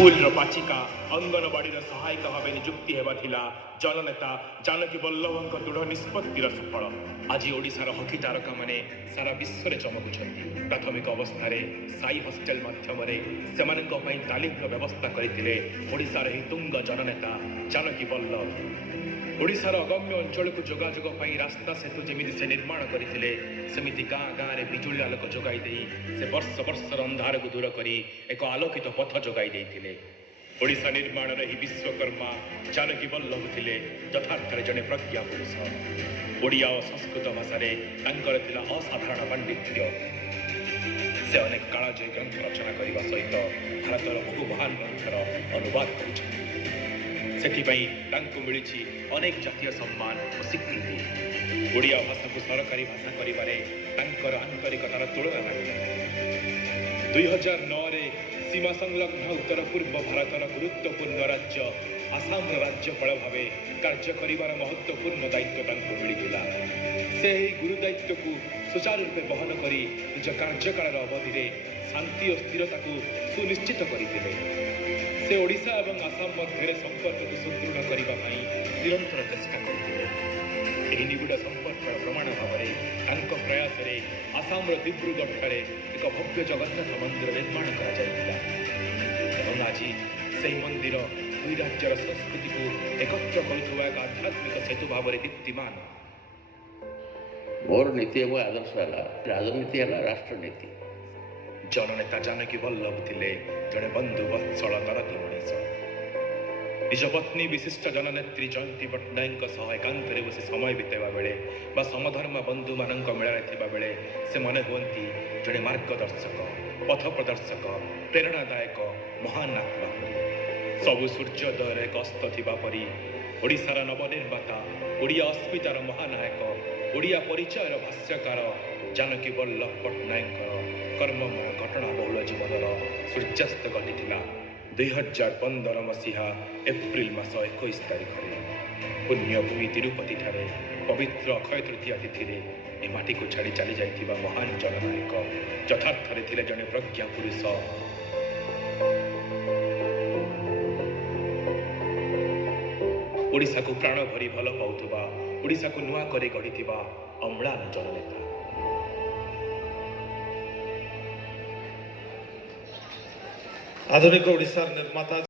School पाचिका anganwadi सहायक भाव निजुक्ति होगा जननेता जानकी बल्लभ दृढ़ निष्पत्तिर सफल। आज ओडिशार हकी तारका माने सारा विश्व में चमकुंट। प्राथमिक अवस्था साई हॉस्टेल माध्यम से तालीम व्यवस्था करते ओडिशार ही तुंग जननेता जानकी बल्लभ। ओडिशार अगम्य अंचल को जोगाजोग रास्ता सेतु जमी से निर्माण करते सेमिति गाँ गाँव में बिजुली आलोक जोगाई से वर्ष वर्षर अंधार को दूर कर एक आलोकित पथ जोगाई देते। ओडिशा निर्माण ही विश्वकर्मा जानकी बल्लभ थे यथार्थ जड़े प्रज्ञा पुरुष। ओडिया और संस्कृत भाषा असाधारण पांडित्य। से अनेक कालजयी ग्रंथ रचना करने सहित भारतर बहु महान ग्रंथर अनुवाद कर मिली अनेक जातीय सम्मान और स्वीकृति। ओडिया भाषा को सरकारी भाषा कर आंतरिकतार तुलना नहीं। 2009 सीमा संलग्न उत्तर पूर्व भारतर गुरुत्वपूर्ण राज्य आसाम राज्यपाल भाव कार्य कर महत्वपूर्ण दायित्व मिलता। से गुरु दायित्व को सुचारू रूपे बहन कर निज कार्यकाल अवधि में शांति और स्थिरता को सुनिश्चित करते। से ओडिशा और आसाम मध्य संपर्क को सुदृढ़ करने निरंतर चेष्टा करते। निबिड़ संपर्क प्रमाण भाव में प्रयास आसाम दिब्रुगढ़ एक भव्य जगन्नाथ मंदिर निर्माण कर आज से मंदिर दुई राज्यर संस्कृति को एकत्र कर एक आध्यात्मिक सेतु भाव में दीप्तिमान। मोर नीति और आदर्श है राजनीति है राष्ट्रनीति। जननेता जानकी बल्लभ थे जड़े बंधु वत्सल दरदी मनीष। निज पत्नी विशिष्ट जननेत्री जयंती पट्टनायक एकांत बसी समय बितेवा बेले समधर्म बंधु मान मेल बेले से मन हुंती जड़े मार्गदर्शक पथ प्रदर्शक प्रेरणादायक महान आत्मा परी। सबु सूर्योदय एक अस्त थिबा परी ओडिशार नवनिर्माता ओडिया अस्मितार महानायक ओडिया परिचयर भाष्यकार जानकी बल्लभ पट्टनायक कर्ममय घटना बहुल जीवनर सूर्यास्त घटी 2015 मसीहा एप्रिल मास 21 तारिख में पुण्यभूमि तिरुपति ठारे पवित्र अक्षय तृतीया तिथि ए माटी को छाड़ी चली जाइथिबा महान जननायक यथार्थरे थिले जने प्रज्ञा पुरुष। ओडिशा को प्राण भरी भल पाउथुबा ओडिशा को नुआ करे गढ़िथिबा अम्लान जननेता। आधुनिक ओडिशार निर्माता